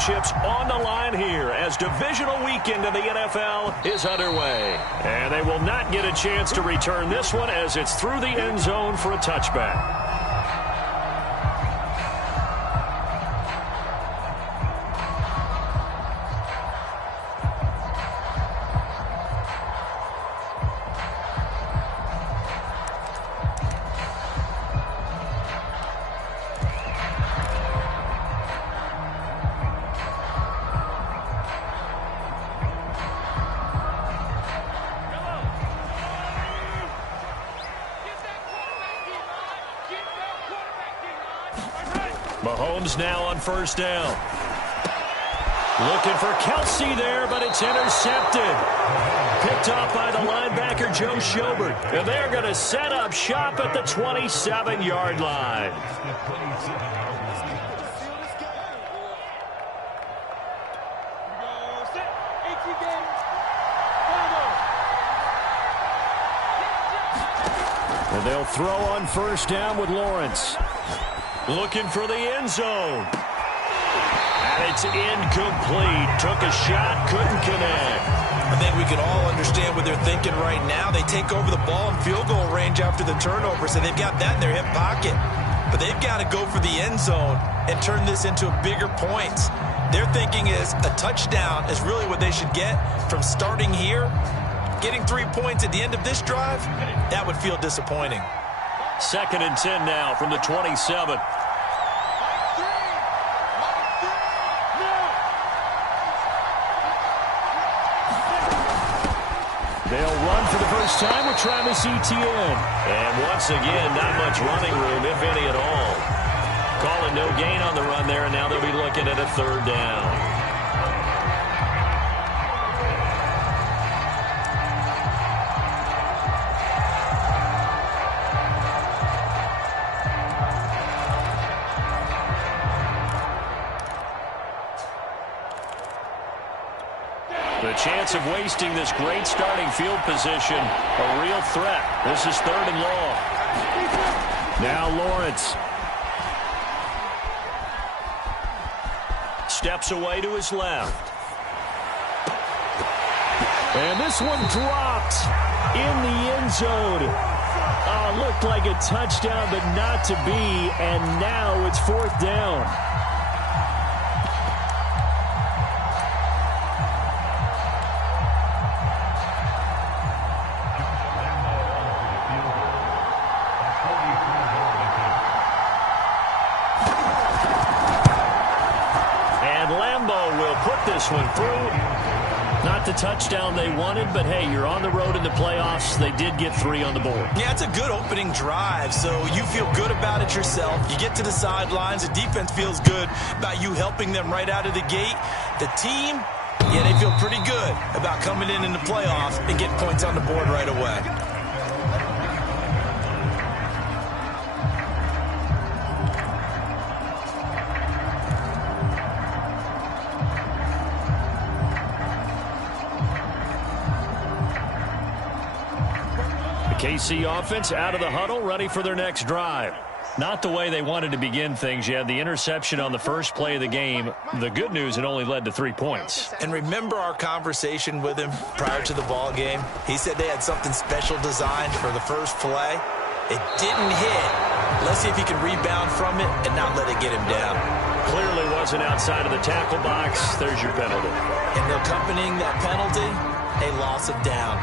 championships on the line here as divisional weekend of the NFL is underway. And they will not get a chance to return this one as it's through the end zone for a touchback. Mahomes now on first down. Looking for Kelsey there, but it's intercepted. Picked off by the linebacker, Joe Schobert. And they're going to set up shop at the 27-yard line. And they'll throw on first down with Lawrence. Looking for the end zone. And it's incomplete. Took a shot, couldn't connect. I think we can all understand what they're thinking right now. They take over the ball in field goal range after the turnover, so they've got that in their hip pocket. But they've got to go for the end zone and turn this into a bigger points. Their thinking is a touchdown is really what they should get from starting here. Getting 3 points at the end of this drive, that would feel disappointing. 2nd and 10 now from the 27. They'll run for the first time with Travis Etienne. And once again, not much running room, if any at all. Calling no gain on the run there, and now they'll be looking at a 3rd down. The chance of wasting this great starting field position, a real threat. This is 3rd and long. Now Lawrence. Steps away to his left. And this one dropped in the end zone. Looked like a touchdown, but not to be. And now it's 4th down. This one through. Not the touchdown they wanted, but hey, you're on the road in the playoffs. They did get 3 on the board. Yeah, it's a good opening drive, so you feel good about it yourself. You get to the sidelines. The defense feels good about you helping them right out of the gate. The team, yeah, they feel pretty good about coming in the playoffs and getting points on the board right away. KC offense out of the huddle, ready for their next drive. Not the way they wanted to begin things. You had the interception on the first play of the game. The good news, it only led to 3 points. And remember our conversation with him prior to the ball game? He said they had something special designed for the first play. It didn't hit. Let's see if he can rebound from it and not let it get him down. Clearly wasn't outside of the tackle box. There's your penalty. And accompanying that penalty, a loss of down.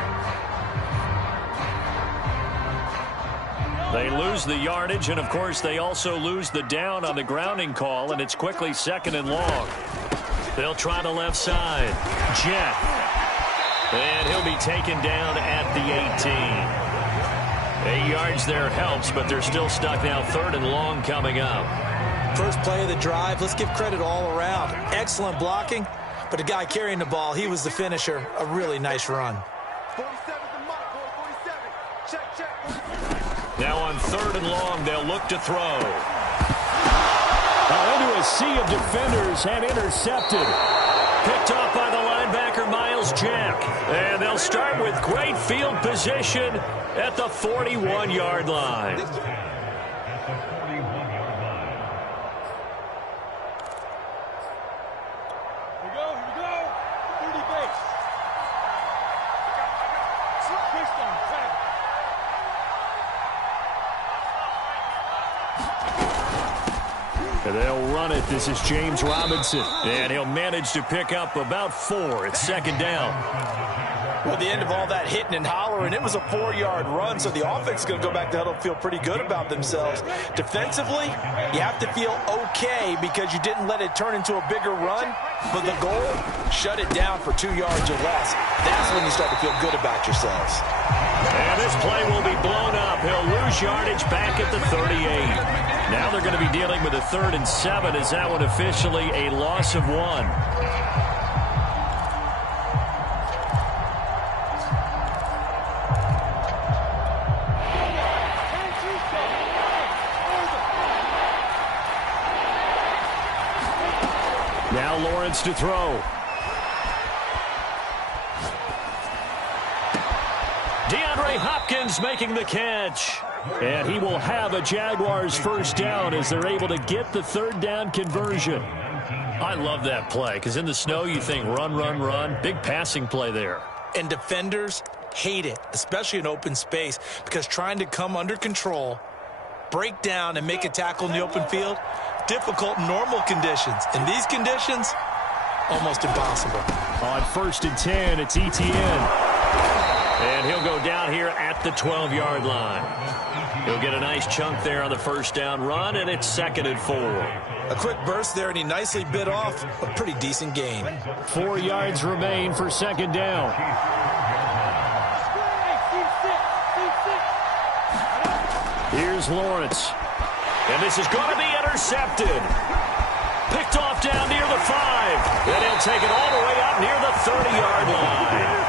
They lose the yardage, and of course they also lose the down on the grounding call, and it's quickly 2nd and long. They'll try the left side. Jet. And he'll be taken down at the 18. 8 yards there helps, but they're still stuck now. 3rd and long coming up. First play of the drive, let's give credit all around. Excellent blocking, but the guy carrying the ball, he was the finisher. A really nice run. Now on 3rd and long, they'll look to throw. Into a sea of defenders and intercepted. Picked off by the linebacker, Miles Jack. And they'll start with great field position at the 41-yard line. And they'll run it. This is James Robinson. And he'll manage to pick up about 4. It's second down. Well, at the end of all that hitting and hollering, it was a 4-yard run, so the offense is going to go back to huddle and feel pretty good about themselves. Defensively, you have to feel okay because you didn't let it turn into a bigger run, but the goal, shut it down for 2 yards or less. That's when you start to feel good about yourselves. And this play will be blown up. He'll lose yardage back at the 38. Now they're going to be dealing with a 3rd and 7. Is that one officially a loss of 1? Now Lawrence to throw. DeAndre Hopkins making the catch. And he will have a Jaguars first down as they're able to get the 3rd down conversion. I love that play because in the snow you think run, run, run. Big passing play there. And defenders hate it, especially in open space, because trying to come under control, break down, and make a tackle in the open field, difficult in normal conditions. In these conditions, almost impossible. On 1st and 10, it's ETN. And he'll go down here at the 12-yard line. He'll get a nice chunk there on the first down run, and it's 2nd and 4. A quick burst there, and he nicely bit off a pretty decent gain. 4 yards remain for 2nd down. Here's Lawrence. And this is going to be intercepted. Picked off down near the 5. And he'll take it all the way up near the 30-yard line.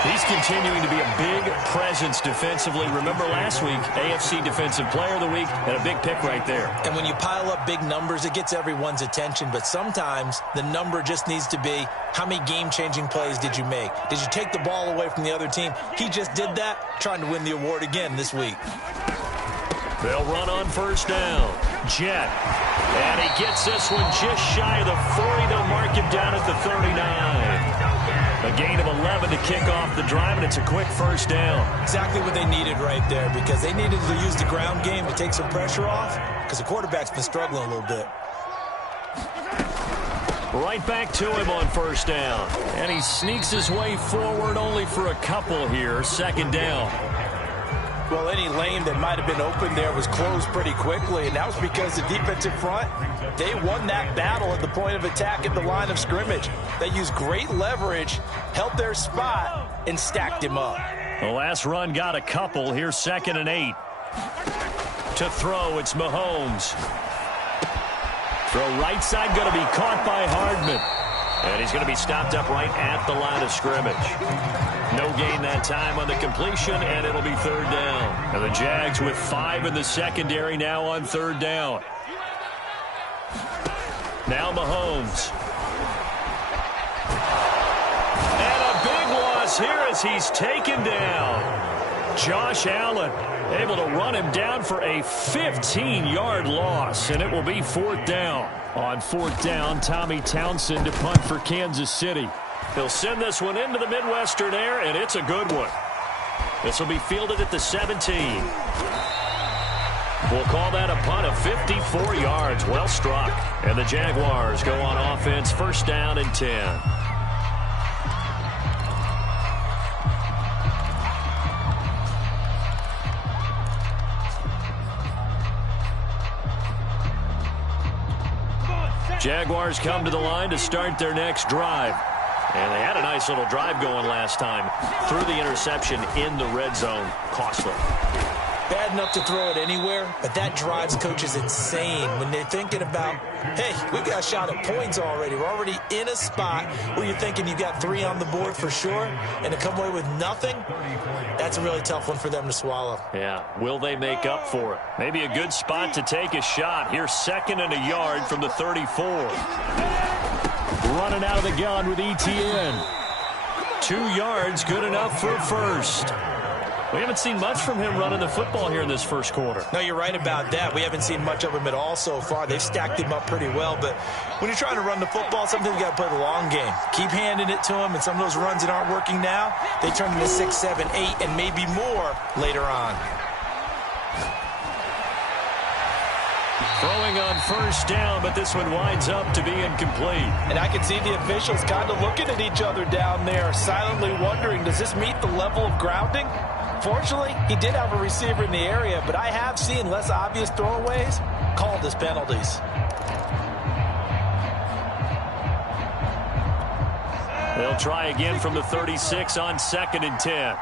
He's continuing to be a big presence defensively. Remember last week, AFC Defensive Player of the Week, and a big pick right there. And when you pile up big numbers, it gets everyone's attention. But sometimes the number just needs to be, how many game-changing plays did you make? Did you take the ball away from the other team? He just did that, trying to win the award again this week. They'll run on first down. Jet. And he gets this one just shy of the 40. They'll mark him down at the 39. A gain of 11 to kick off the drive, and it's a quick first down. Exactly what they needed right there, because they needed to use the ground game to take some pressure off, because the quarterback's been struggling a little bit. Right back to him on first down. And he sneaks his way forward only for a couple here. 2nd down. Well, any lane that might have been open there was closed pretty quickly, and that was because the defensive front, they won that battle at the point of attack at the line of scrimmage. They used great leverage, held their spot, and stacked him up. The last run got a couple. Here's 2nd and 8. To throw, it's Mahomes. Throw right side, going to be caught by Hardman. And he's going to be stopped up right at the line of scrimmage. No gain that time on the completion, and it'll be 3rd down. And the Jags with 5 in the secondary now on 3rd down. Now Mahomes. And a big loss here as he's taken down. Josh Allen able to run him down for a 15-yard loss, and it will be 4th down. On 4th down, Tommy Townsend to punt for Kansas City. He'll send this one into the Midwestern air, and it's a good one. This will be fielded at the 17. We'll call that a punt of 54 yards. Well struck. And the Jaguars go on offense, 1st down and 10. Jaguars come to the line to start their next drive. And they had a nice little drive going last time. Threw the interception in the red zone. Costly. Bad enough to throw it anywhere, but that drives coaches insane when they're thinking about, hey, we've got a shot at points already. We're already in a spot where you're thinking you've got 3 on the board for sure, and to come away with nothing, that's a really tough one for them to swallow. Yeah, will they make up for it? Maybe a good spot to take a shot. Here's 2nd and a yard from the 34. Running out of the gun with ETN. 2 yards, good enough for a first. We haven't seen much from him running the football here in this first quarter. No, you're right about that. We haven't seen much of him at all so far. They've stacked him up pretty well. But when you're trying to run the football, sometimes you got to play the long game. Keep handing it to him, and some of those runs that aren't working now, they turn into 6, 7, 8, and maybe more later on. Throwing on first down, but this one winds up to be incomplete. And I can see the officials kind of looking at each other down there, silently wondering, does this meet the level of grounding? Fortunately, he did have a receiver in the area, but I have seen less obvious throwaways called as penalties. They'll try again from the 36 on 2nd and 10.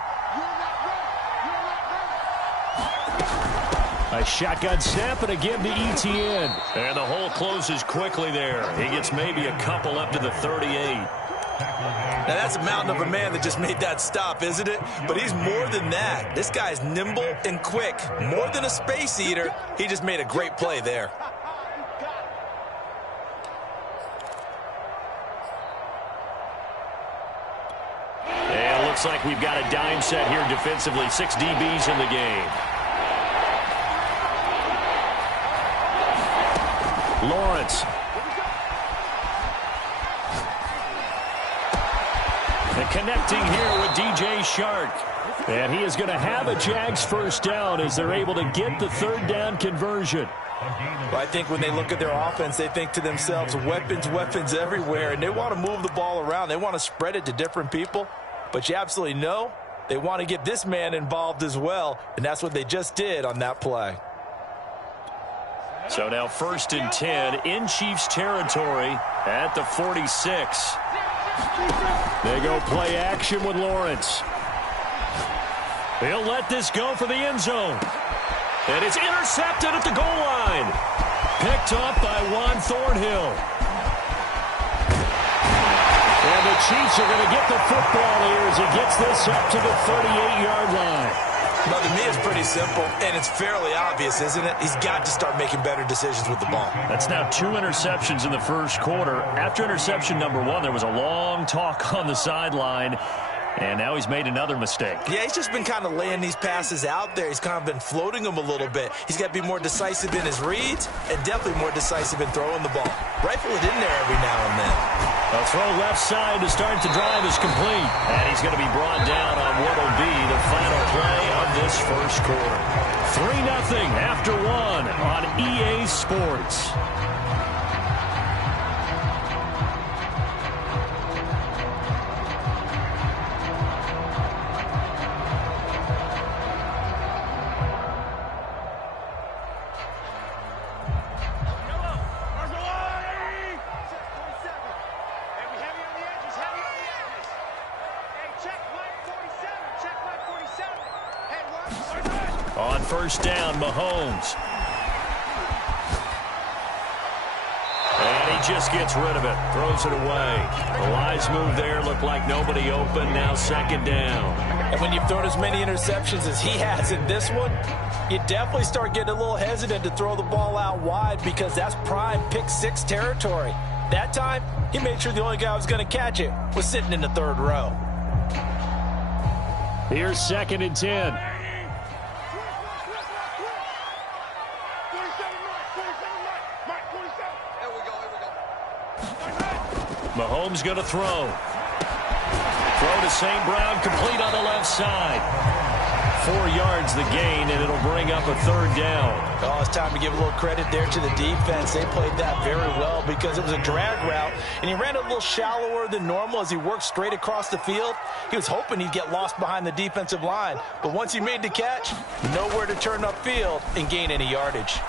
A shotgun snap, and again to Etienne. And the hole closes quickly there. He gets maybe a couple up to the 38. Now, that's a mountain of a man that just made that stop, isn't it? But he's more than that. This guy's nimble and quick. More than a space eater. He just made a great play there. And it looks like we've got a dime set here defensively. 6 DBs in the game. Lawrence. And connecting here with DJ Shark. And he is going to have a Jags first down as they're able to get the 3rd down conversion. Well, I think when they look at their offense, they think to themselves, weapons, weapons everywhere, and they want to move the ball around. They want to spread it to different people. But you absolutely know they want to get this man involved as well, and that's what they just did on that play. So now 1st and 10 in Chiefs territory at the 46. They go play action with Lawrence. He'll let this go for the end zone. And it's intercepted at the goal line. Picked up by Juan Thornhill. And the Chiefs are going to get the football here as he gets this up to the 38-yard line. Well, to me, it's pretty simple, and it's fairly obvious, isn't it? He's got to start making better decisions with the ball. That's now 2 interceptions in the first quarter. After interception number 1, there was a long talk on the sideline, and now he's made another mistake. Yeah, he's just been kind of laying these passes out there. He's kind of been floating them a little bit. He's got to be more decisive in his reads and definitely more decisive in throwing the ball. Rifle it in there every now and then. A throw left side to start the drive is complete. And he's going to be brought down on what will be the final play of this first quarter. 3-0 after 1 on EA Sports. On first down, Mahomes. And he just gets rid of it. Throws it away. The wise move there. Looked like nobody open. Now 2nd down. And when you've thrown as many interceptions as he has in this one, you definitely start getting a little hesitant to throw the ball out wide because that's prime pick 6 territory. That time, he made sure the only guy who was going to catch it was sitting in the 3rd row. Here's 2nd and 10. Mahomes going to throw. Throw to St. Brown, complete on the left side. 4 yards the gain, and it'll bring up a 3rd down. Oh, it's time to give a little credit there to the defense. They played that very well because it was a drag route, and he ran a little shallower than normal as he worked straight across the field. He was hoping he'd get lost behind the defensive line, but once he made the catch, nowhere to turn upfield and gain any yardage.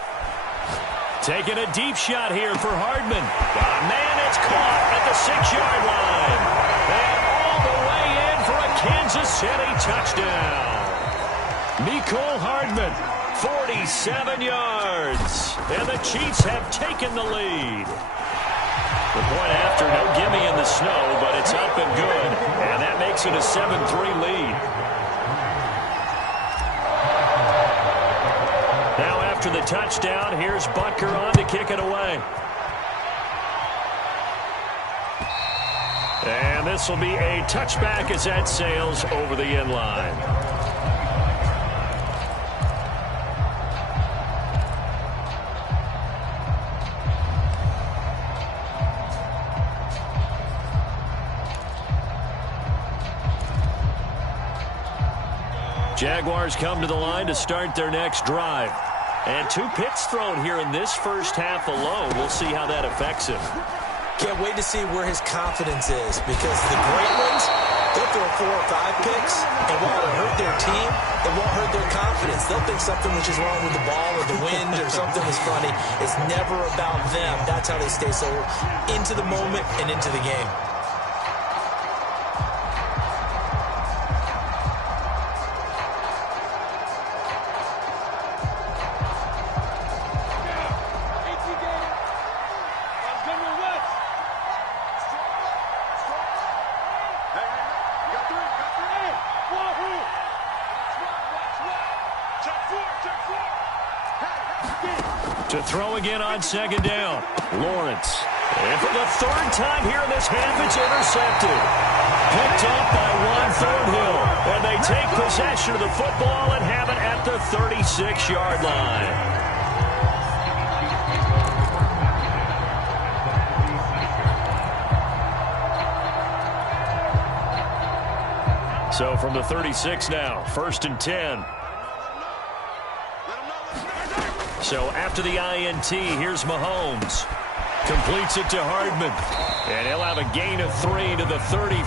Taking a deep shot here for Hardman. Man, it's caught at the 6-yard line. And all the way in for a Kansas City touchdown. Mecole Hardman, 47 yards. And the Chiefs have taken the lead. The point after, no gimme in the snow, but it's up and good. And that makes it a 7-3 lead. Now after the touchdown, here's Butker on to kick it away. And this will be a touchback as that sails over the end line. Jaguars come to the line to start their next drive. And 2 picks thrown here in this first half alone. We'll see how that affects him. Can't wait to see where his confidence is, because the great ones, they'll throw 4 or 5 picks, and while it'll hurt their team, it won't hurt their confidence. They'll think something which is wrong with the ball or the wind or something is funny. It's never about them. That's how they stay so into the moment and into the game. To throw again on second down. Lawrence. And for the 3rd time here in this half, it's intercepted. Picked up by Juan Thornhill. And they take possession of the football and have it at the 36-yard line. So from the 36 now, 1st and 10. So after the INT, here's Mahomes. Completes it to Hardman. And he'll have a gain of 3 to the 33.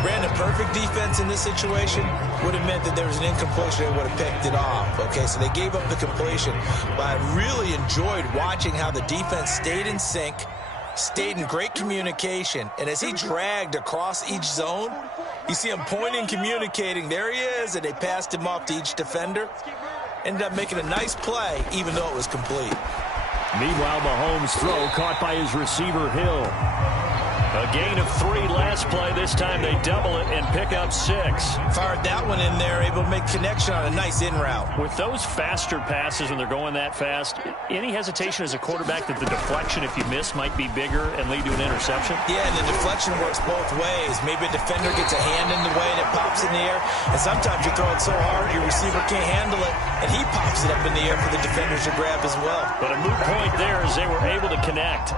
Brandon, perfect defense in this situation would have meant that there was an incompletion and would have picked it off. Okay, so they gave up the completion. But I really enjoyed watching how the defense stayed in sync, stayed in great communication. And as he dragged across each zone, you see him pointing, communicating. There he is, and they passed him off to each defender. Ended up making a nice play, even though it was complete. Meanwhile, Mahomes' throw caught by his receiver, Hill. A gain of 3 last play. This time they double it and pick up 6. Fired that one in there, able to make connection on a nice in route. With those faster passes when they're going that fast, any hesitation as a quarterback that the deflection, if you miss, might be bigger and lead to an interception? Yeah, and the deflection works both ways. Maybe a defender gets a hand in the way and it pops in the air. And sometimes you throw it so hard your receiver can't handle it, and he pops it up in the air for the defenders to grab as well. But a moot point there as they were able to connect.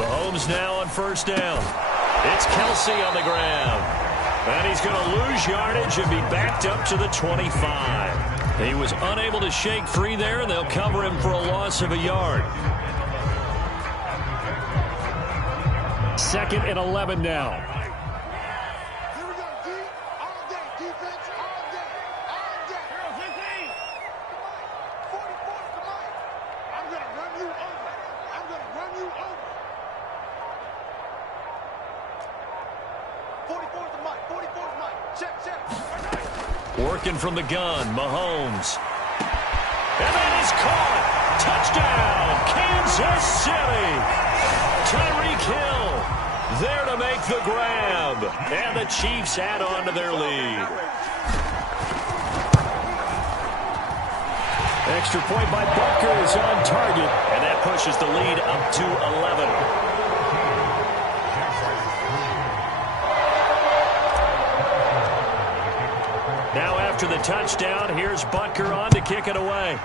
Mahomes now on 1st down. It's Kelsey on the ground. And he's going to lose yardage and be backed up to the 25. He was unable to shake free there, and they'll cover him for a loss of a yard. 2nd and 11 now. Working from the gun, Mahomes. And that is caught. Touchdown, Kansas City. Tyreek Hill there to make the grab. And the Chiefs add on to their lead. Extra point by Butker is on target. And that pushes the lead up to 11. Now after the touchdown, here's Butker on to kick it away.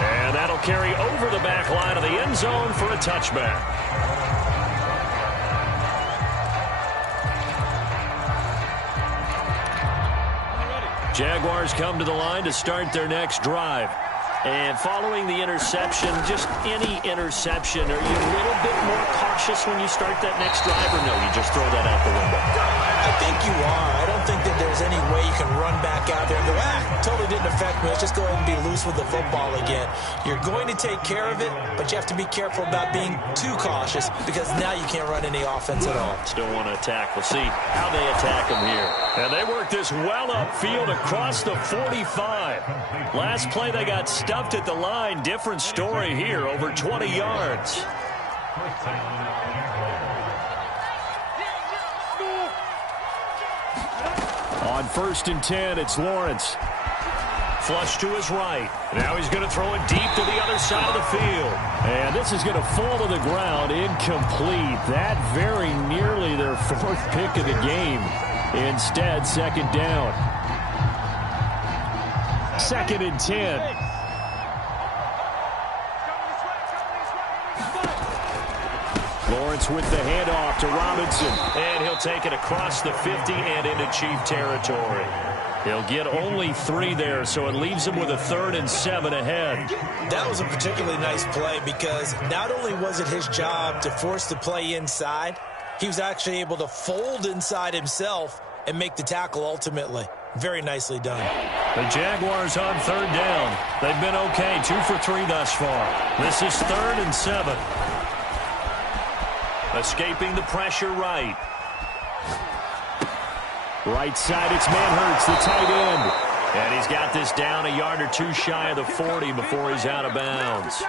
And that'll carry over the back line of the end zone for a touchback. Jaguars come to the line to start their next drive. And following the interception, just any interception, are you a little bit more cautious when you start that next drive, or no, you just throw that out the window? I think you are. I don't think that there's any way you can run back out there and go, totally didn't affect me. Let's just go ahead and be loose with the football again. You're going to take care of it, but you have to be careful about being too cautious, because now you can't run any offense at all. Still want to attack. We'll see how they attack them here. And they work this well upfield across the 45. Last play they got stuffed at the line. Different story here, over 20 yards. On 1st and 10, it's Lawrence. Flush to his right. Now he's going to throw it deep to the other side of the field. And this is going to fall to the ground, incomplete. That very nearly their 4th pick of the game. Instead, 2nd down. 2nd and 10. Lawrence with the handoff to Robinson. And he'll take it across the 50 and into Chief territory. He'll get only 3 there, so it leaves him with a 3rd and 7 ahead. That was a particularly nice play because not only was it his job to force the play inside, he was actually able to fold inside himself and make the tackle ultimately. Very nicely done. The Jaguars on 3rd down. They've been okay, 2 for 3 thus far. This is 3rd and 7. Escaping the pressure right. Right side, it's Manhurts, the tight end. And he's got this down a yard or 2 shy of the 40 before he's out of bounds.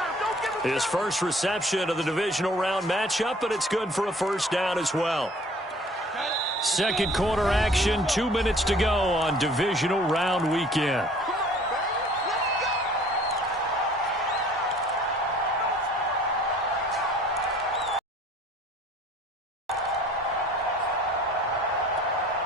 His first reception of the divisional round matchup, but it's good for a 1st down as well. Second quarter action, 2 minutes to go on divisional round weekend.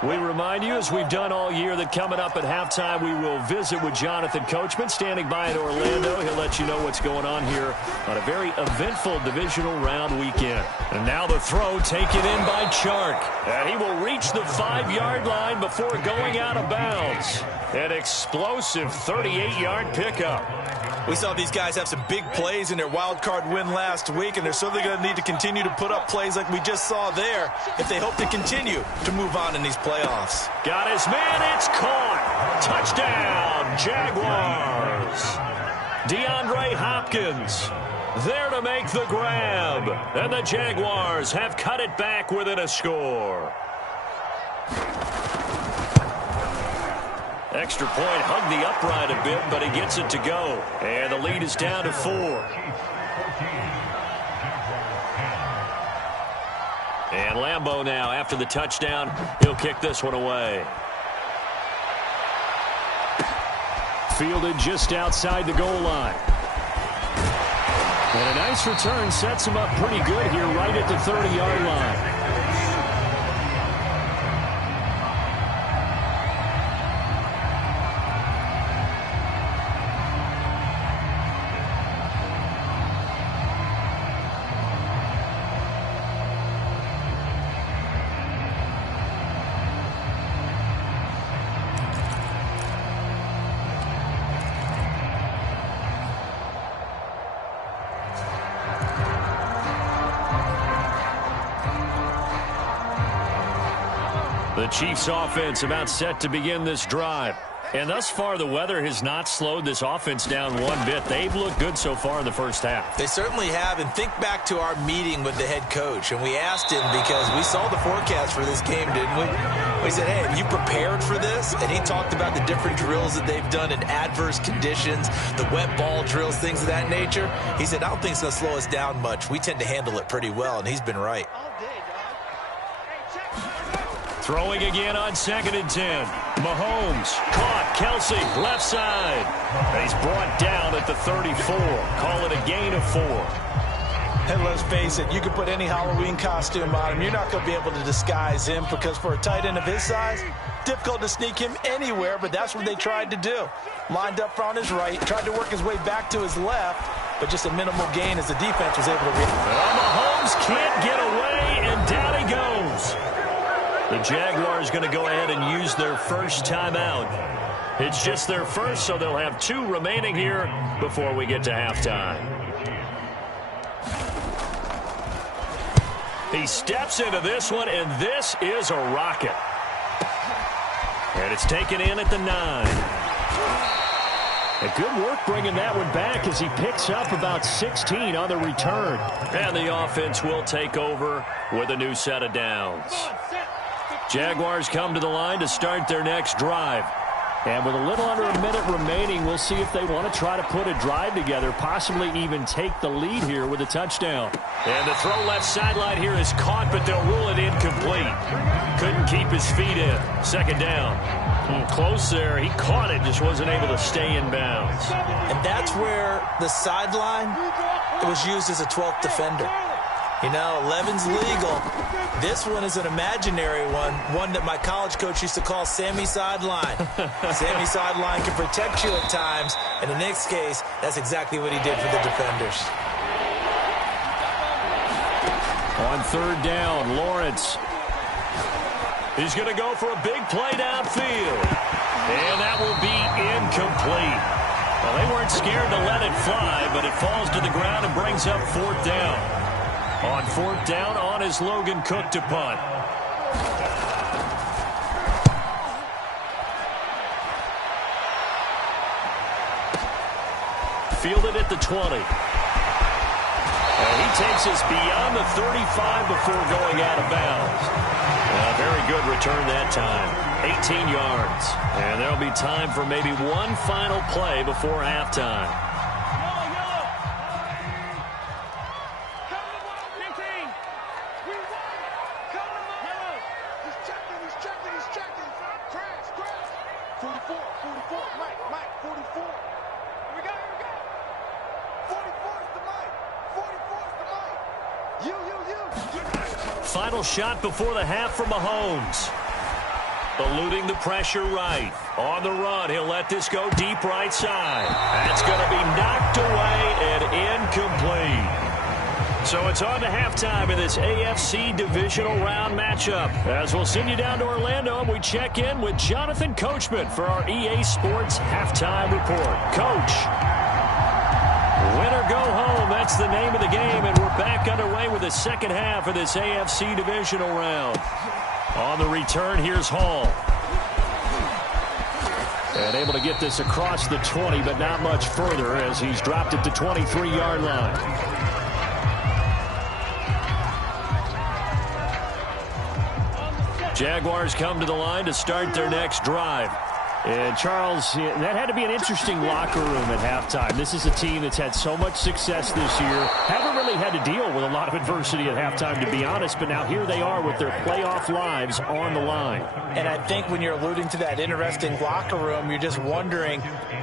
We remind you, as we've done all year, that coming up at halftime, we will visit with Jonathan Coachman, standing by in Orlando. He'll let you know what's going on here on a very eventful divisional round weekend. And now the throw taken in by Chark. And he will reach the 5-yard line before going out of bounds. An explosive 38-yard pickup. We saw these guys have some big plays in their wild card win last week, and they're certainly going to need to continue to put up plays like we just saw there if they hope to continue to move on in these playoffs. Got his man, it's caught. Touchdown, Jaguars. DeAndre Hopkins there to make the grab, and the Jaguars have cut it back within a score. Extra point, hugged the upright a bit, but he gets it to go. And the lead is down to 4. And Lambeau now, after the touchdown, he'll kick this one away. Fielded just outside the goal line. And a nice return sets him up pretty good here right at the 30-yard line. The Chiefs offense about set to begin this drive. And thus far, the weather has not slowed this offense down one bit. They've looked good so far in the first half. They certainly have. And think back to our meeting with the head coach. And we asked him, because we saw the forecast for this game, didn't we? We said, hey, have you prepared for this? And he talked about the different drills that they've done in adverse conditions, the wet ball drills, things of that nature. He said, I don't think it's going to slow us down much. We tend to handle it pretty well, and he's been right. Throwing again on 2nd and 10. Mahomes caught. Kelsey left side. He's brought down at the 34. Call it a gain of 4. And let's face it, you can put any Halloween costume on him. You're not going to be able to disguise him, because for a tight end of his size, difficult to sneak him anywhere, but that's what they tried to do. Lined up on his right, tried to work his way back to his left, but just a minimal gain as the defense was able to react. Well, Mahomes can't get away, and down he goes. The Jaguars going to go ahead and use their first timeout. It's just their first, so they'll have 2 remaining here before we get to halftime. He steps into this one, and this is a rocket. And it's taken in at the 9. A good work bringing that one back as he picks up about 16 on the return. And the offense will take over with a new set of downs. Jaguars come to the line to start their next drive. And with a little under a minute remaining, we'll see if they want to try to put a drive together, possibly even take the lead here with a touchdown. And the throw left sideline here is caught, but they'll rule it incomplete. Couldn't keep his feet in. 2nd down. Close there. He caught it, just wasn't able to stay in bounds. And that's where the sideline, it was used as a 12th defender. You know, 11's legal. This one is an imaginary one that my college coach used to call Sammy Sideline. Sammy Sideline can protect you at times, and in this case, that's exactly what he did for the defenders. On third down, Lawrence. He's going to go for a big play downfield. And that will be incomplete. Well, they weren't scared to let it fly, but it falls to the ground and brings up fourth down. On fourth down, on is Logan Cook to punt. Fielded at the 20. And he takes us beyond the 35 before going out of bounds. A very good return that time. 18 yards. And there'll be time for maybe one final play before halftime. Final shot before the half from Mahomes. Eluding the pressure right. On the run, he'll let this go deep right side. That's going to be knocked away and incomplete. So it's on to halftime in this AFC divisional round matchup. As we'll send you down to Orlando, and we check in with Jonathan Coachman for our EA Sports Halftime Report. Coach. Win or go home, that's the name of the game, and we're back underway with the second half of this AFC divisional round. On the return, here's Hall. And able to get this across the 20, but not much further as he's dropped at the 23-yard line. Jaguars come to the line to start their next drive. And, Charles, that had to be an interesting locker room at halftime. This is a team that's had so much success this year. Haven't really had to deal with a lot of adversity at halftime, to be honest. But now here they are with their playoff lives on the line. And I think when you're alluding to that interesting locker room, you're just wondering,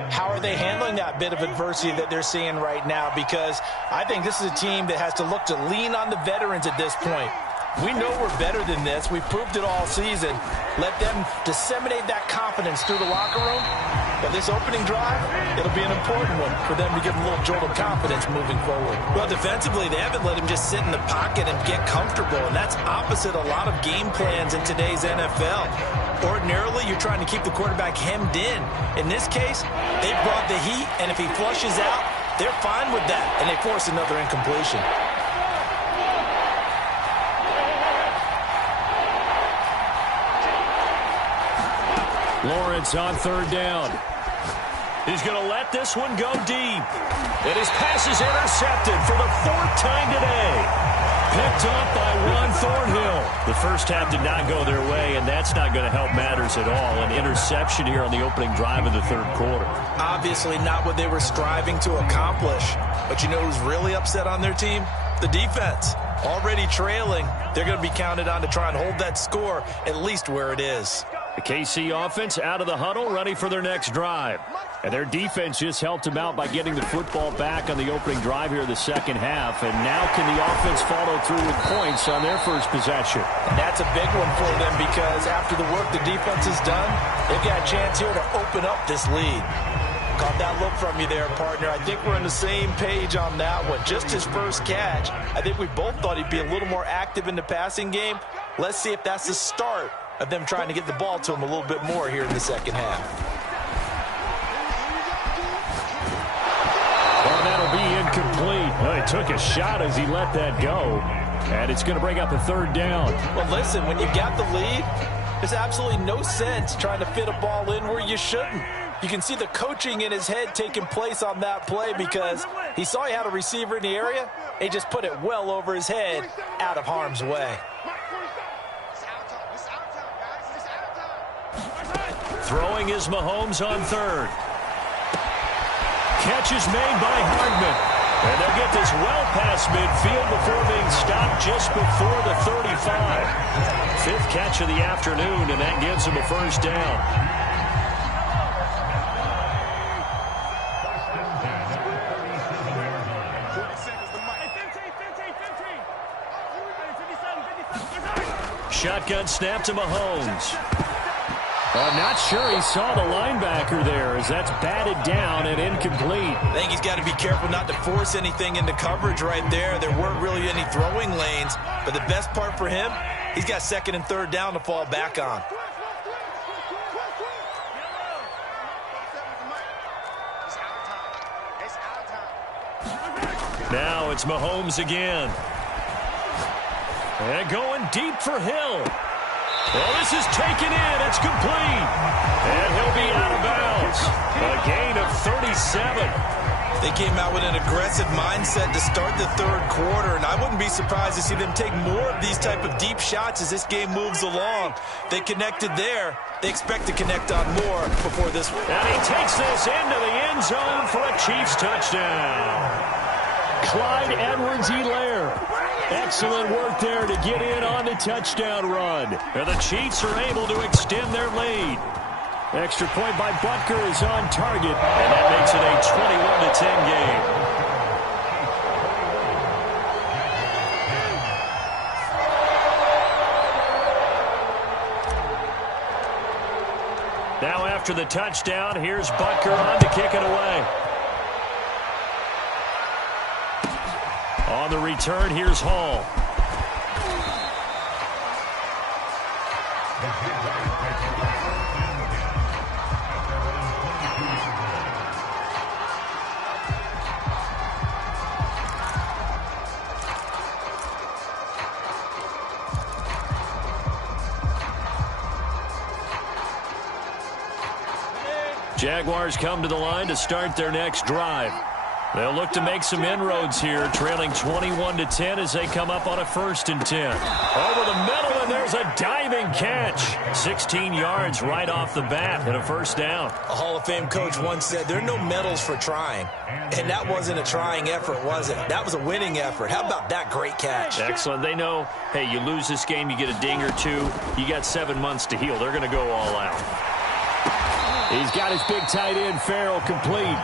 how are they handling that bit of adversity that they're seeing right now? Because I think this is a team that has to look to lean on the veterans at this point. We know we're better than this. We've proved it all season. Let them disseminate that confidence through the locker room. But this opening drive, it'll be an important one for them to give them a little jolt of confidence moving forward. Well, defensively, they haven't let him just sit in the pocket and get comfortable. And that's opposite a lot of game plans in today's NFL. Ordinarily, you're trying to keep the quarterback hemmed in. In this case, they brought the heat, and if he flushes out, they're fine with that. And they force another incompletion. Lawrence on third down. He's going to let this one go deep. And his pass is intercepted for the fourth time today. Picked up by Juan Thornhill. The first half did not go their way, and that's not going to help matters at all. An interception here on the opening drive of the third quarter. Obviously not what they were striving to accomplish. But you know who's really upset on their team? The defense. Already trailing. They're going to be counted on to try and hold that score at least where it is. The KC offense out of the huddle, ready for their next drive. And their defense just helped them out by getting the football back on the opening drive here in the second half. And now can the offense follow through with points on their first possession? And that's a big one for them because after the work the defense has done, they've got a chance here to open up this lead. Caught that look from you there, partner. I think we're on the same page on that one. Just his first catch. I think we both thought he'd be a little more active in the passing game. Let's see if that's the start of them trying to get the ball to him a little bit more here in the second half. Well, that'll be incomplete. Well, he took a shot as he let that go. And it's going to bring up a third down. Well, listen, when you've got the lead, there's absolutely no sense trying to fit a ball in where you shouldn't. You can see the coaching in his head taking place on that play because he saw he had a receiver in the area. He just put it well over his head, out of harm's way. Throwing is Mahomes on third. Catch is made by Hardman. And they'll get this well past midfield before being stopped just before the 35. Fifth catch of the afternoon, and that gives him a first down. Shotgun snap to Mahomes. I'm not sure he saw the linebacker there as that's batted down and incomplete. I think he's got to be careful not to force anything into coverage right there. There weren't really any throwing lanes, but the best part for him, he's got second and third down to fall back on. Now it's Mahomes again. And going deep for Hill. Well, this is taken in. It's complete. And he'll be out of bounds. A gain of 37. They came out with an aggressive mindset to start the third quarter, and I wouldn't be surprised to see them take more of these type of deep shots as this game moves along. They connected there. They expect to connect on more before this one. And he takes this into the end zone for a Chiefs touchdown. Clyde Edwards-Helaire. Excellent work there to get in on the touchdown run. And the Chiefs are able to extend their lead. Extra point by Butker is on target, and that makes it a 21-10 game. Now after the touchdown, here's Butker on to kick it away. On the return, here's Hall. Jaguars come to the line to start their next drive. They'll look to make some inroads here, trailing 21-10 as they come up on a 1st and 10. Over the middle, and there's a diving catch. 16 yards right off the bat and a first down. A Hall of Fame coach once said, there are no medals for trying. And that wasn't a trying effort, was it? That was a winning effort. How about that great catch? Excellent. They know, hey, you lose this game, you get a ding or two. You got 7 months to heal. They're going to go all out. He's got his big tight end, Farrell, complete.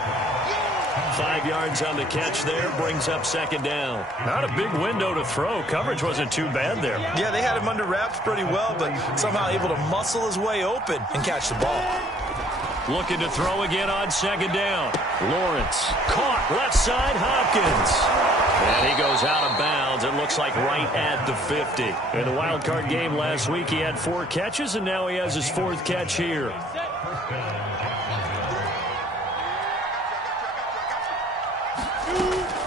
5 yards on the catch there, brings up 2nd down. Not a big window to throw. Coverage wasn't too bad there. Yeah, they had him under wraps pretty well, but somehow able to muscle his way open and catch the ball. Looking to throw again on 2nd down. Lawrence caught left side, Hopkins. And he goes out of bounds. It looks like right at the 50. In the wild card game last week, he had 4 catches, and now he has his 4th catch here.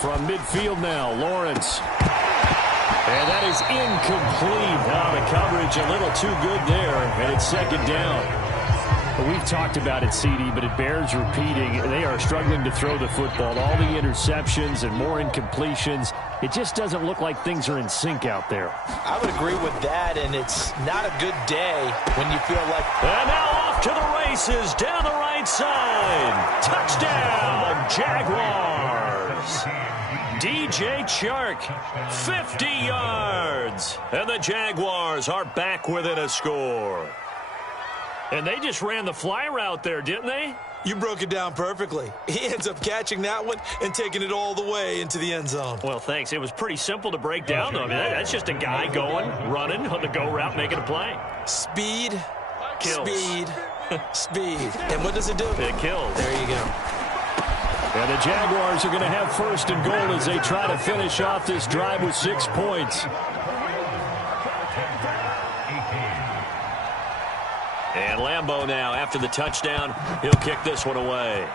From midfield now, Lawrence. And that is incomplete. Now the coverage a little too good there, and it's 2nd down. We've talked about it, CD, but it bears repeating. They are struggling to throw the football. All the interceptions and more incompletions. It just doesn't look like things are in sync out there. I would agree with that, and it's not a good day when you feel like... And now off to the races, down the right side. Touchdown, Jaguars. DJ Chark, 50 yards. And the Jaguars are back within a score. And they just ran the fly route there, didn't they? You broke it down perfectly. He ends up catching that one and taking it all the way into the end zone. Well, thanks. It was pretty simple to break down, though. I mean, that's just a guy going, running on the go route, making a play. Speed, kills. Speed, speed. And what does it do? It kills. There you go. And the Jaguars are going to have 1st and goal as they try to finish off this drive with 6 points. And Lambeau now, after the touchdown, he'll kick this one away.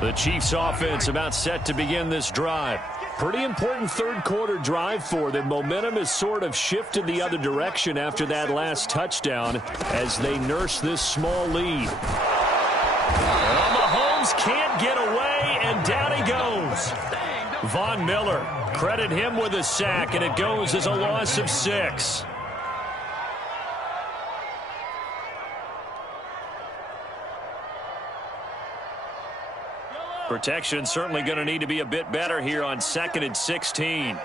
The Chiefs offense about set to begin this drive. Pretty important 3rd quarter drive for them. Momentum has sort of shifted the other direction after that last touchdown as they nurse this small lead. Well, Mahomes can't get away, and down he goes. Von Miller, credit him with a sack, and it goes as a loss of 6. Protection certainly going to need to be a bit better here on 2nd and 16.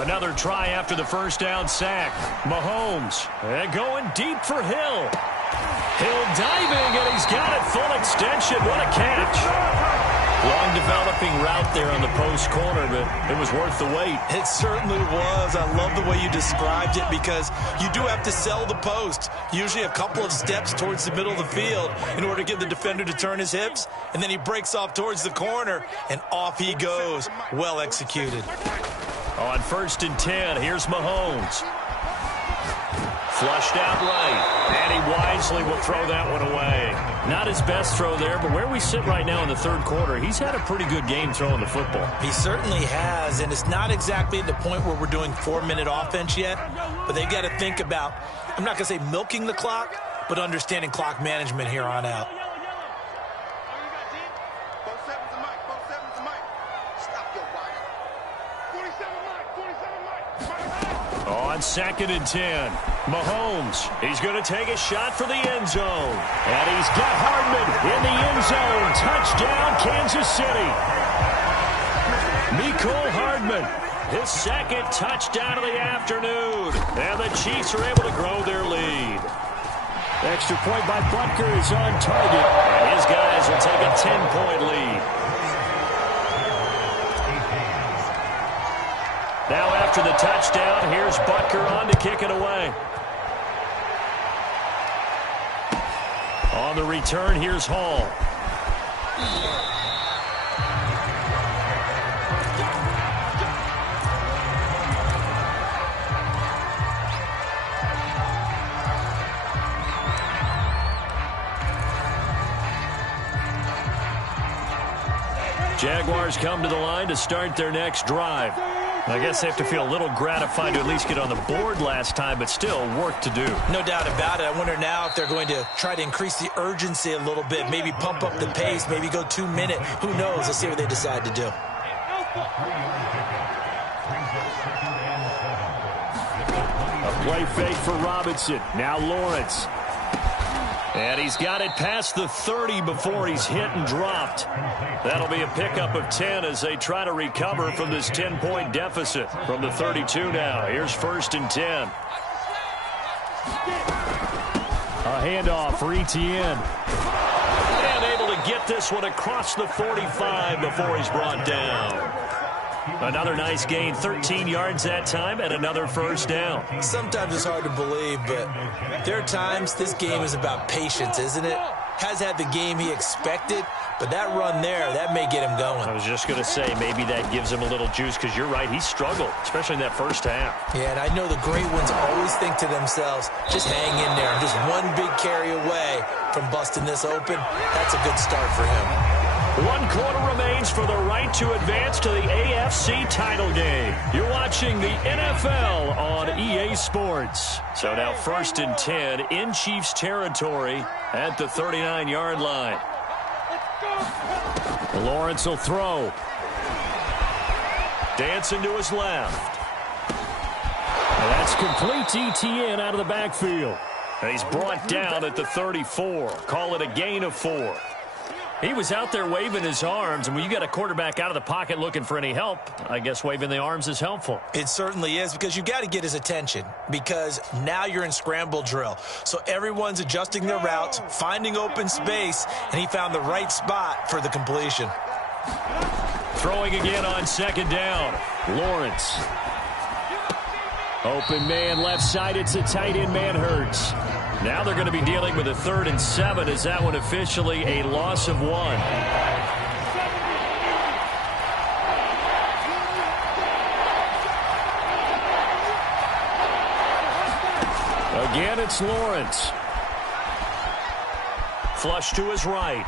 Another try after the first down sack. Mahomes going deep for Hill. Hill diving, and he's got it full extension. What a catch. Long developing route there on the post corner, but it was worth the wait. It certainly was. I love the way you described it because you do have to sell the post. Usually a couple of steps towards the middle of the field in order to get the defender to turn his hips, and then he breaks off towards the corner, and off he goes. Well executed. On 1st and 10, here's Mahomes. Flushed out right, and he wisely will throw that one away. Not his best throw there, but where we sit right now in the third quarter, he's had a pretty good game throwing the football. He certainly has, and it's not exactly at the point where we're doing 4-minute offense yet, but they've got to think about, I'm not going to say milking the clock, but understanding clock management here on out. On 2nd and 10, Mahomes, he's going to take a shot for the end zone. And he's got Hardman in the end zone. Touchdown, Kansas City. Mecole Hardman, his second touchdown of the afternoon. And the Chiefs are able to grow their lead. Extra point by Butker is on target. And his guys will take a 10-point lead. Now after the touchdown, here's Butker on to kick it away. On the return, here's Hall. Jaguars come to the line to start their next drive. I guess they have to feel a little gratified to at least get on the board last time, but still work to do. No doubt about it. I wonder now if they're going to try to increase the urgency a little bit, maybe pump up the pace, maybe go 2-minute. Who knows? Let's see what they decide to do. A play fake for Robinson. Now Lawrence. And he's got it past the 30 before he's hit and dropped. That'll be a pickup of 10 as they try to recover from this 10-point deficit from the 32 now. Here's 1st and 10. A handoff for Etienne. And able to get this one across the 45 before he's brought down. Another nice gain, 13 yards that time, and another first down. Sometimes it's hard to believe, but there are times this game is about patience, isn't it? Has had the game he expected, but that run there, that may get him going. I was just going to say, maybe that gives him a little juice, because you're right, he struggled, especially in that first half. Yeah, and I know the great ones always think to themselves, just hang in there. I'm just one big carry away from busting this open. That's a good start for him. 1 quarter remains for the right to advance to the AFC title game. You're watching the NFL on EA Sports. So now 1st and 10 in Chiefs territory at the 39-yard line. Lawrence will throw. Dancing to his left. And that's complete to Etienne out of the backfield. And he's brought down at the 34. Call it a gain of 4. He was out there waving his arms, and when you got a quarterback out of the pocket looking for any help, I guess waving the arms is helpful. It certainly is, because you got to get his attention, because now you're in scramble drill. So everyone's adjusting their routes, finding open space, and he found the right spot for the completion. Throwing again on 2nd down. Lawrence. Open man left side. It's a tight end man Hurts. Now they're going to be dealing with a 3rd and 7 as that one officially a loss of 1. Again, it's Lawrence. Flush to his right.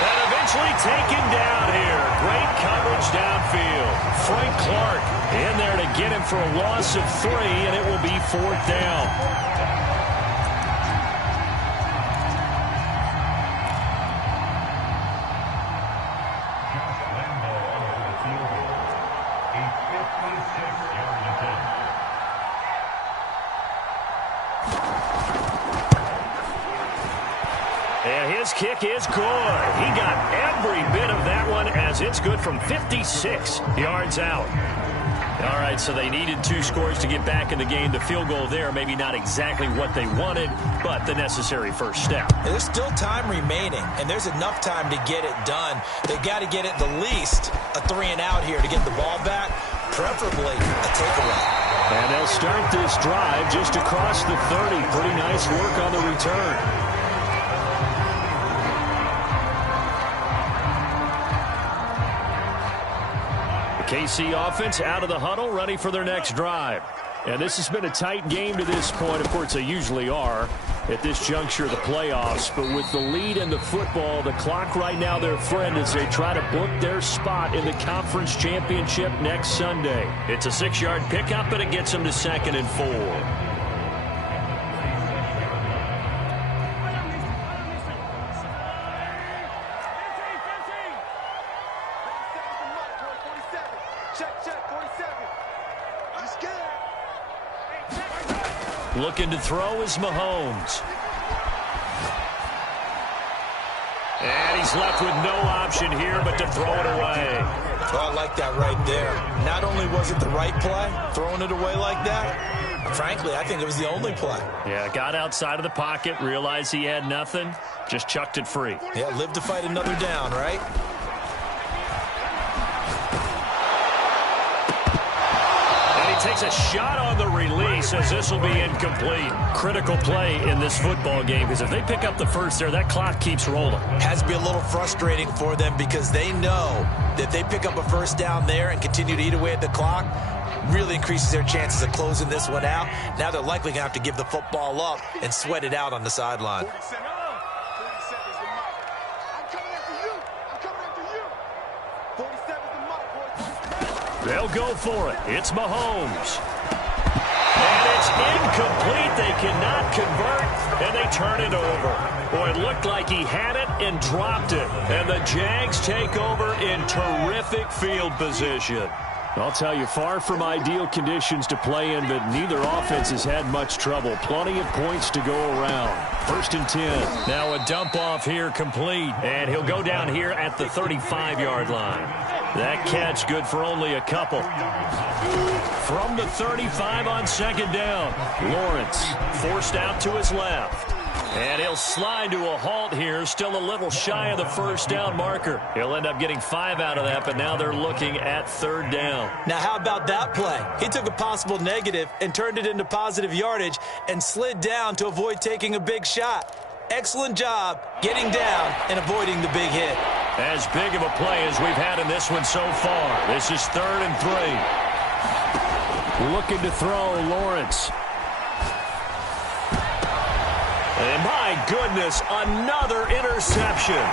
And eventually taken down here. Great coverage downfield. Frank Clark in there to get him for a loss of 3, and it will be 4th down. And his kick is good. He got every bit of that one as it's good from 56 yards out. All right, so they needed 2 scores to get back in the game. The field goal there, maybe not exactly what they wanted, but the necessary first step. There's still time remaining, and there's enough time to get it done. They've got to get it the least a 3-and-out here to get the ball back, preferably a takeaway. And they'll start this drive just across the 30. Pretty nice work on the return. KC offense out of the huddle, ready for their next drive. And this has been a tight game to this point. Of course, they usually are at this juncture of the playoffs. But with the lead in the football, the clock right now their friend as they try to book their spot in the conference championship next Sunday. It's a 6-yard pickup, and it gets them to 2nd and 4. Looking to throw is Mahomes. And he's left with no option here but to throw it away. Oh, I like that right there. Not only was it the right play, throwing it away like that, frankly, I think it was the only play. Yeah, got outside of the pocket, realized he had nothing, just chucked it free. Yeah, live to fight another down, right? Takes a shot on the release as this will be incomplete. Critical play in this football game because if they pick up the first there, that clock keeps rolling. Has to be a little frustrating for them because they know that they pick up a first down there and continue to eat away at the clock, really increases their chances of closing this one out. Now they're likely going to have to give the football up and sweat it out on the sideline. They'll go for it. It's Mahomes. And it's incomplete. They cannot convert, and they turn it over. Boy, it looked like he had it and dropped it. And the Jags take over in terrific field position. I'll tell you, far from ideal conditions to play in, but neither offense has had much trouble. Plenty of points to go around. 1st and 10. Now a dump off here complete, and he'll go down here at the 35-yard line. That catch good for only a couple. From the 35 on 2nd down, Lawrence forced out to his left. And he'll slide to a halt here, still a little shy of the first down marker. He'll end up getting 5 out of that, but now they're looking at 3rd down. Now, how about that play? He took a possible negative and turned it into positive yardage and slid down to avoid taking a big shot. Excellent job getting down and avoiding the big hit. As big of a play as we've had in this one so far. This is 3rd and 3. Looking to throw, Lawrence. And my goodness, another interception.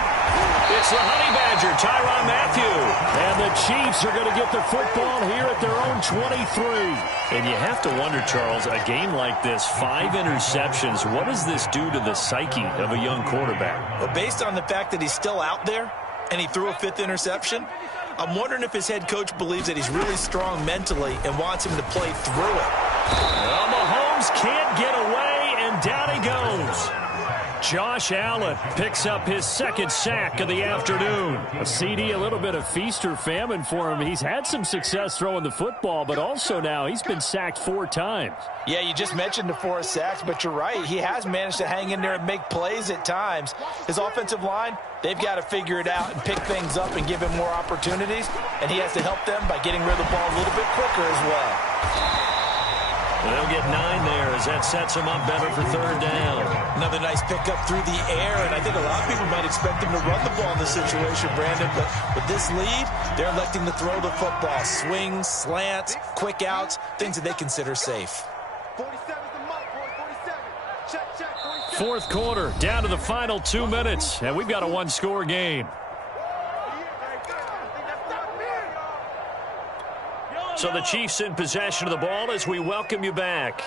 It's the Honey Badger, Tyrann Mathieu. And the Chiefs are going to get the football here at their own 23. And you have to wonder, Charles, a game like this, 5 interceptions, what does this do to the psyche of a young quarterback? Well, based on the fact that he's still out there and he threw a 5th interception, I'm wondering if his head coach believes that he's really strong mentally and wants him to play through it. Well, Mahomes can't get away. And down he goes. Josh Allen picks up his 2nd sack of the afternoon. A CD, a little bit of feast or famine for him. He's had some success throwing the football, but also now he's been sacked 4 times. Yeah, you just mentioned the 4 sacks, but you're right. He has managed to hang in there and make plays at times. His offensive line, they've got to figure it out and pick things up and give him more opportunities, and he has to help them by getting rid of the ball a little bit quicker as well. They'll get 9 there as that sets them up better for 3rd down. Another nice pickup through the air, and I think a lot of people might expect them to run the ball in this situation, Brandon, but with this lead, they're electing to throw the football. Swings, slants, quick outs, things that they consider safe. 4th quarter, down to the final 2 minutes, and we've got a 1-score game. So the Chiefs in possession of the ball as we welcome you back.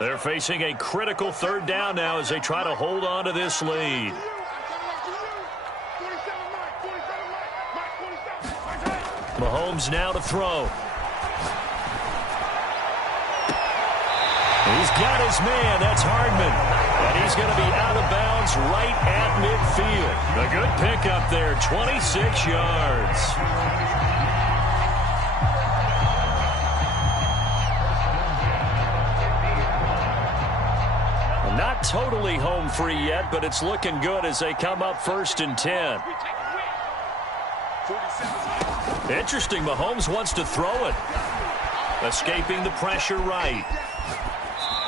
They're facing a critical 3rd down now as they try to hold on to this lead. Mahomes now to throw. He's got his man. That's Hardman. And he's going to be out of bounds right at A good pickup there, 26 yards. Not totally home free yet, but it's looking good as they come up 1st and 10. Interesting, Mahomes wants to throw it. Escaping the pressure right.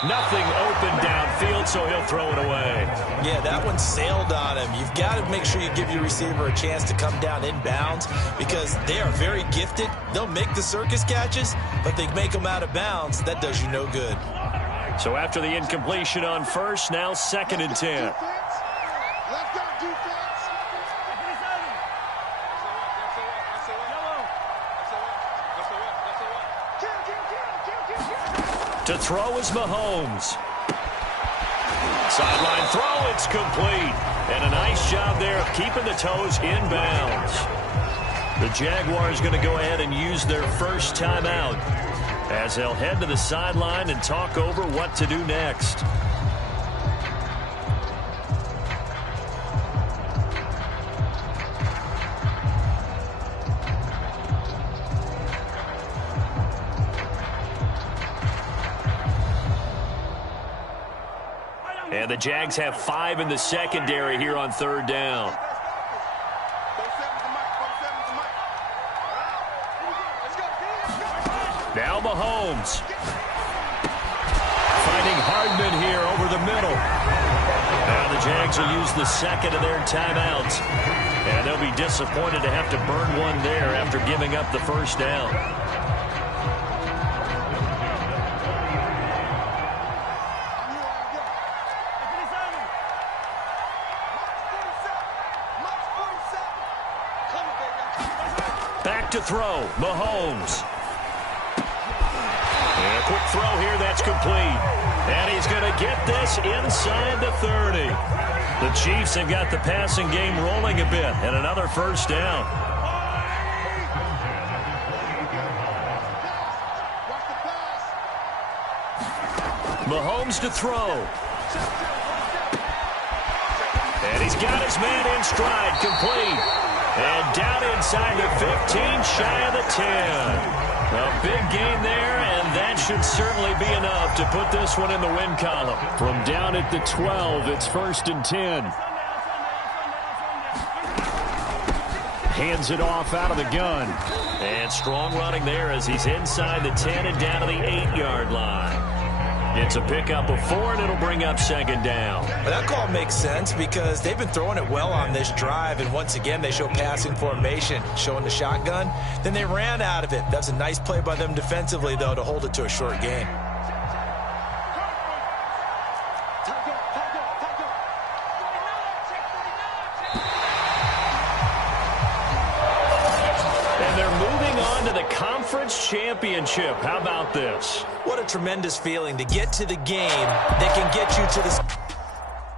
Nothing open downfield, so he'll throw it away. Yeah, that one sailed on him. You've got to make sure you give your receiver a chance to come down inbounds because they are very gifted. They'll make the circus catches, but they make them out of bounds. That does you no good. So after the incompletion on 1st, now 2nd and 10. To throw is Mahomes. Sideline throw, it's complete. And a nice job there of keeping the toes inbounds. The Jaguars going to go ahead and use their first timeout as they'll head to the sideline and talk over what to do next. And the Jags have 5 in the secondary here on 3rd down. Now Mahomes. Finding Hardman here over the middle. Now the Jags will use the 2nd of their timeouts. And they'll be disappointed to have to burn one there after giving up the 1st down. Back to throw, Mahomes. And a quick throw here, that's complete. And he's going to get this inside the 30. The Chiefs have got the passing game rolling a bit, and another 1st down. Mahomes to throw. And he's got his man in stride, complete. And down inside the 15, shy of the 10. A big gain there, and that should certainly be enough to put this one in the win column. From down at the 12, it's 1st and 10. Hands it off out of the gun. And strong running there as he's inside the 10 and down to the 8-yard line. It's a pickup of 4, and it'll bring up 2nd down. But that call makes sense because they've been throwing it well on this drive, and once again they show passing formation, showing the shotgun. Then they ran out of it. That's a nice play by them defensively, though, to hold it to a short gain. And they're moving on to the conference championship. How about this? What a tremendous feeling to get to the game that can get you to the...